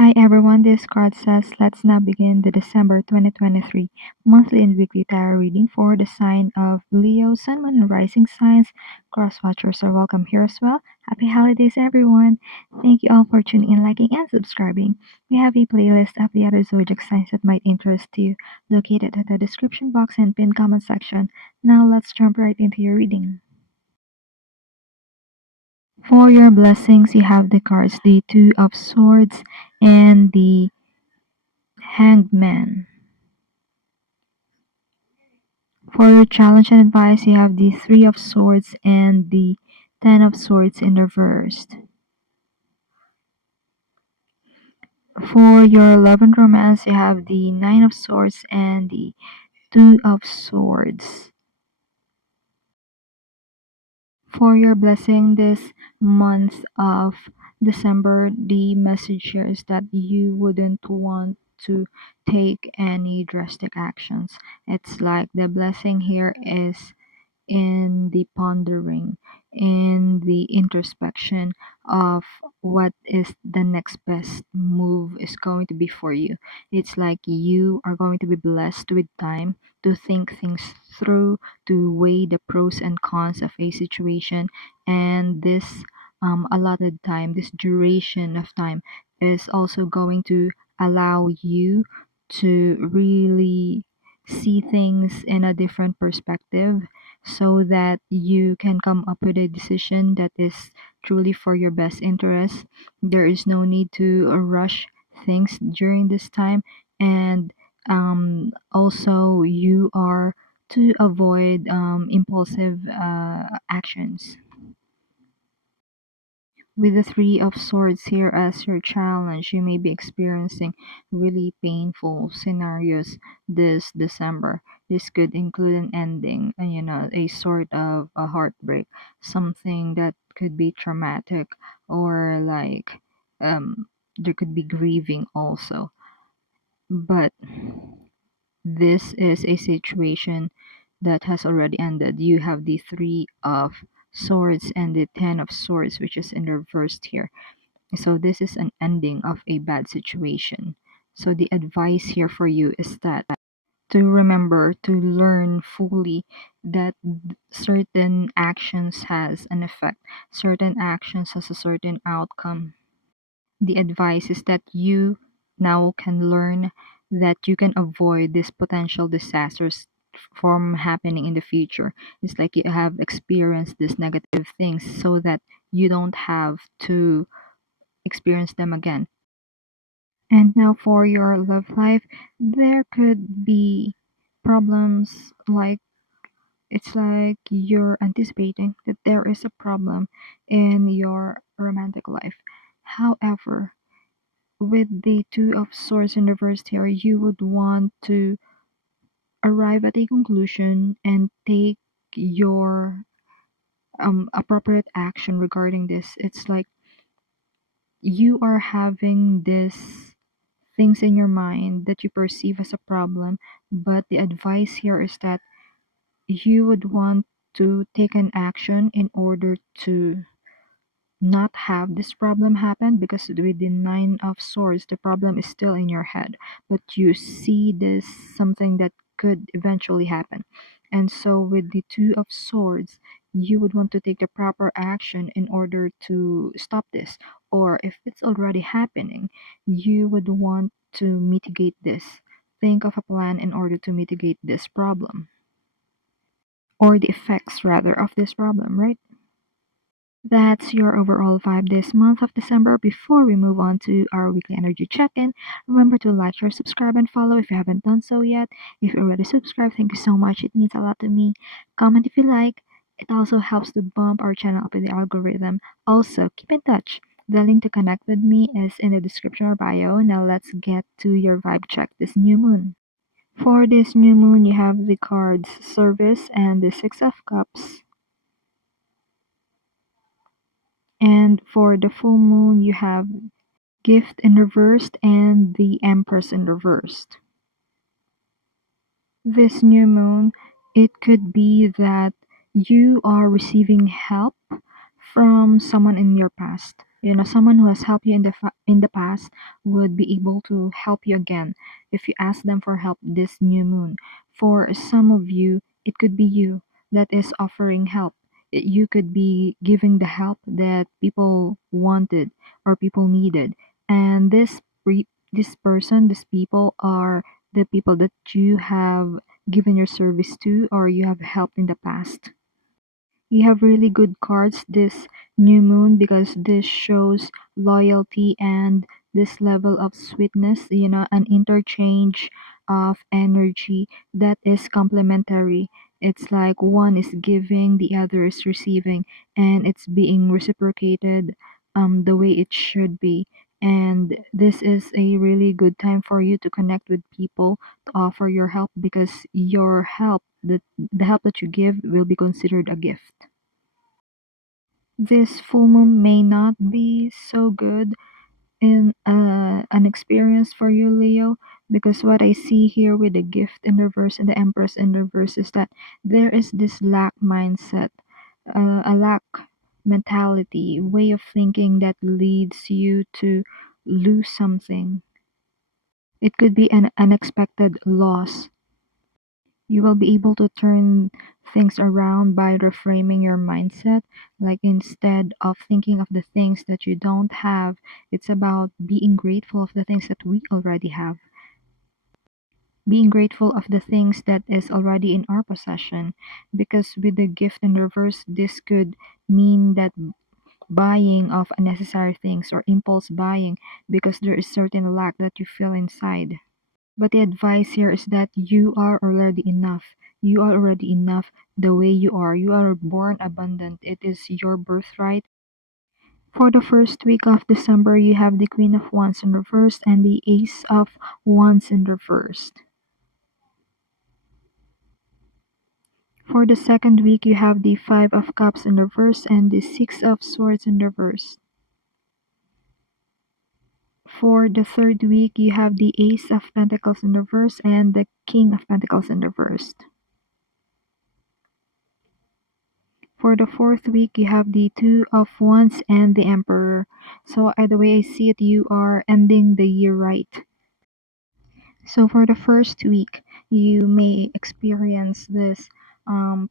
Hi everyone, this card says let's now begin the December 2023 monthly and weekly tarot reading for the sign of Leo, Sun, Moon, and Rising signs. Cross watchers are welcome here as well. Happy holidays everyone! Thank you all for tuning in, liking, and subscribing. We have a playlist of the other zodiac signs that might interest you, located at the description box and pinned comment section. Now let's jump right into your reading. For your blessings, you have the cards, the Two of Swords and the Hanged Man. For your challenge and advice, you have the Three of Swords and the Ten of Swords in reversed. For your love and romance, you have the Nine of Swords and the Two of Swords. For your blessing this month of December, the message here is that you wouldn't want to take any drastic actions. It's like the blessing here is in the pondering, in the introspection of what is the next best move is going to be for you. It's like you are going to be blessed with time to think things through, to weigh the pros and cons of a situation, and this allotted time, this duration of time, is also going to allow you to really see things in a different perspective so that you can come up with a decision that is truly for your best interest. There is no need to rush things during this time, and also you are to avoid impulsive actions. With the Three of Swords here as your challenge, you may be experiencing really painful scenarios this December. This could include an ending, a sort of a heartbreak, something that could be traumatic, or like there could be grieving also. But this is a situation that has already ended. You have the Three of Swords and the Ten of Swords, which is in reversed here. So this is an ending of a bad situation. So the advice here for you is that to remember to learn fully that certain actions has an effect. Certain actions has a certain outcome. The advice is that you now can learn that you can avoid these potential disasters from happening in the future. It's like you have experienced these negative things so that you don't have to experience them again. And now for your love life, there could be problems, like it's like you're anticipating that there is a problem in your romantic life. However, with the Two of Swords in reverse here, you would want to arrive at a conclusion and take your appropriate action regarding this. It's like you are having this things in your mind that you perceive as a problem, but the advice here is that you would want to take an action in order to not have this problem happen, because with the Nine of Swords the problem is still in your head, but you see this something that could eventually happen. And so with the Two of Swords, you would want to take the proper action in order to stop this, or if it's already happening, you would want to mitigate this. Think of a plan in order to mitigate this problem, or the effects rather of this problem, right? That's your overall vibe this month of December. Before we move on to our weekly energy check-in, remember to like, share, subscribe, and follow if you haven't done so yet. If you already subscribed, thank you so much. It means a lot to me. Comment if you like. It also helps to bump our channel up in the algorithm. Also, keep in touch. The link to connect with me is in the description or bio. Now let's get to your vibe check this new moon. For this new moon, you have the cards Service and the Six of Cups. And for the full moon, you have Gift in reversed and the Empress in reversed. This new moon, it could be that you are receiving help from someone in your past. Someone who has helped you in in the past would be able to help you again if you ask them for help this new moon. For some of you, it could be you that is offering help. You could be giving the help that people wanted or people needed. And this person, these people are the people that you have given your service to or you have helped in the past. You have really good cards this new moon because this shows loyalty and this level of sweetness, an interchange of energy that is complementary. It's like one is giving, the other is receiving, and it's being reciprocated the way it should be. And this is a really good time for you to connect with people to offer your help because the help that you give will be considered a gift. This full moon may not be so good in an experience for you, Leo, because what I see here with the gift in reverse and the Empress in reverse is that there is this lack mindset, a lack mentality, way of thinking that leads you to lose something. It could be an unexpected loss. You will be able to turn things around by reframing your mindset. Like instead of thinking of the things that you don't have, it's about being grateful of the things that we already have. Being grateful of the things that is already in our possession. Because with the gift in reverse, this could mean that buying of unnecessary things or impulse buying because there is certain lack that you feel inside. But the advice here is that you are already enough. You are already enough the way you are. You are born abundant. It is your birthright. For the first week of December, you have the Queen of Wands in reverse and the Ace of Wands in reverse. For the second week, you have the Five of Cups in reverse and the Six of Swords in reverse. For the third week, you have the Ace of Pentacles in reverse and the King of Pentacles in reverse. For the fourth week, you have the Two of Wands and the Emperor. So either way I see it, you are ending the year right. So for the first week, you may experience this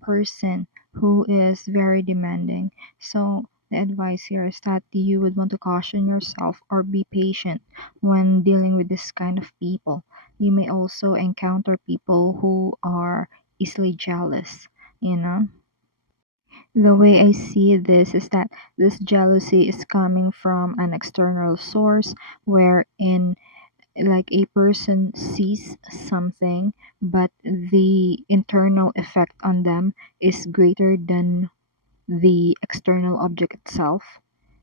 person who is very demanding. So the advice here is that you would want to caution yourself or be patient when dealing with this kind of people. You may also encounter people who are easily jealous, you know. The way I see this is that this jealousy is coming from an external source wherein like a person sees something but the internal effect on them is greater than the external object itself.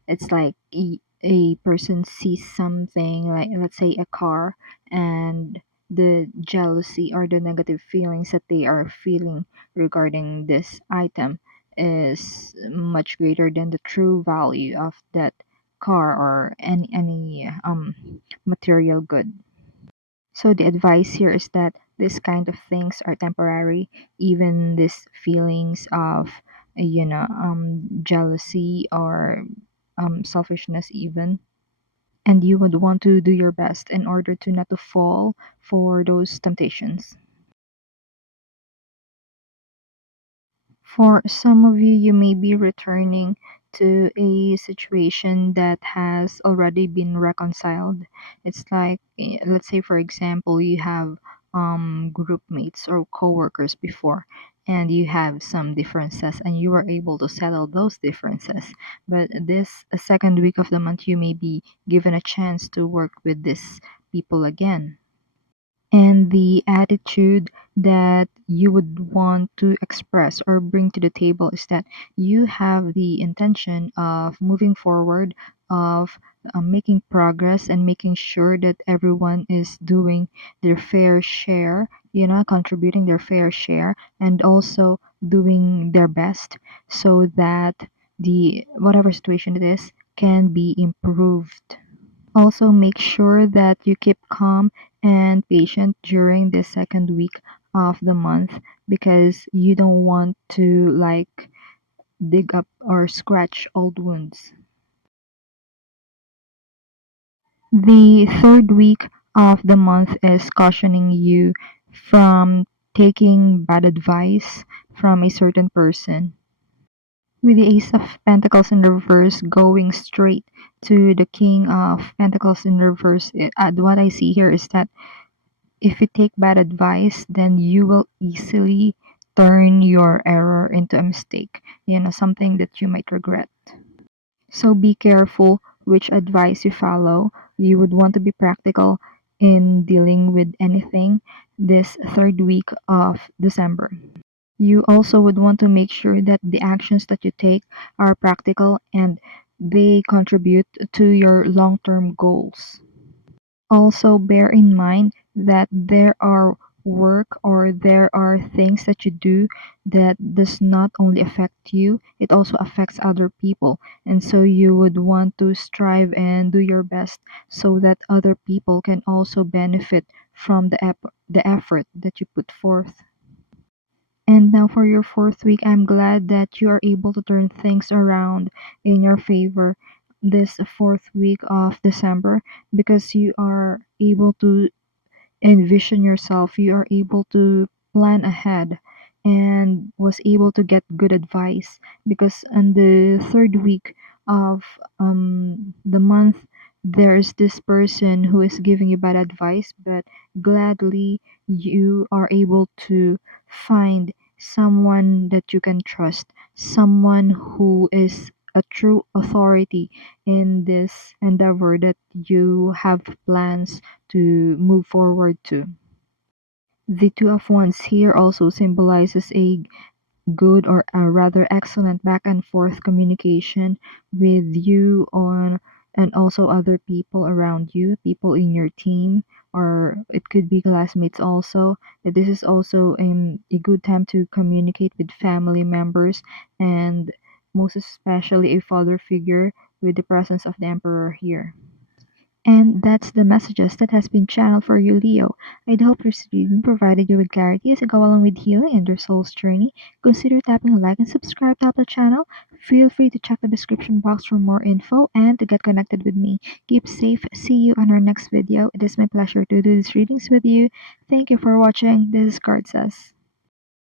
It's like a person sees something like let's say a car and the jealousy or the negative feelings that they are feeling regarding this item is much greater than the true value of that car or any material good. So the advice here is that this kind of things are temporary, even these feelings of jealousy or selfishness even. And you would want to do your best in order to not to fall for those temptations. For some of you, you may be returning to a situation that has already been reconciled. It's like, let's say, for example, you have group mates or coworkers before, and you have some differences, and you were able to settle those differences. But this second week of the month, you may be given a chance to work with these people again, and the attitude that you would want to express or bring to the table is that you have the intention of moving forward, of making progress and making sure that everyone is doing their fair share, contributing their fair share and also doing their best so that the whatever situation it is can be improved. Also, make sure that you keep calm and patient during the second week of the month because you don't want to like dig up or scratch old wounds. The third week of the month is cautioning you from taking bad advice from a certain person. With the Ace of Pentacles in reverse going straight to the King of Pentacles in reverse, what I see here is that if you take bad advice, then you will easily turn your error into a mistake, something that you might regret. So be careful which advice you follow. You would want to be practical in dealing with anything this third week of December. You also would want to make sure that the actions that you take are practical and they contribute to your long term goals. Also, bear in mind that there are work or there are things that you do that does not only affect you, it also affects other people. And so you would want to strive and do your best so that other people can also benefit from the effort that you put forth. And now for your fourth week, I'm glad that you are able to turn things around in your favor this fourth week of December because you are able to envision yourself, you are able to plan ahead and was able to get good advice because on the third week of the month there is this person who is giving you bad advice, but gladly you are able to find someone that you can trust, someone who is a true authority in this endeavor that you have plans to move forward to. The Two of Wands here also symbolizes a good or a rather excellent back and forth communication with you on and also other people around you, people in your team, or it could be classmates also. That this is also a good time to communicate with family members and most especially a father figure with the presence of the Emperor here. And that's the messages that has been channeled for you, Leo. I hope this reading provided you with clarity as you go along with healing and your soul's journey. Consider tapping a like and subscribe to the channel. Feel free to check the description box for more info and to get connected with me. Keep safe. See you on our next video. It is my pleasure to do these readings with you. Thank you for watching. This is CardSays.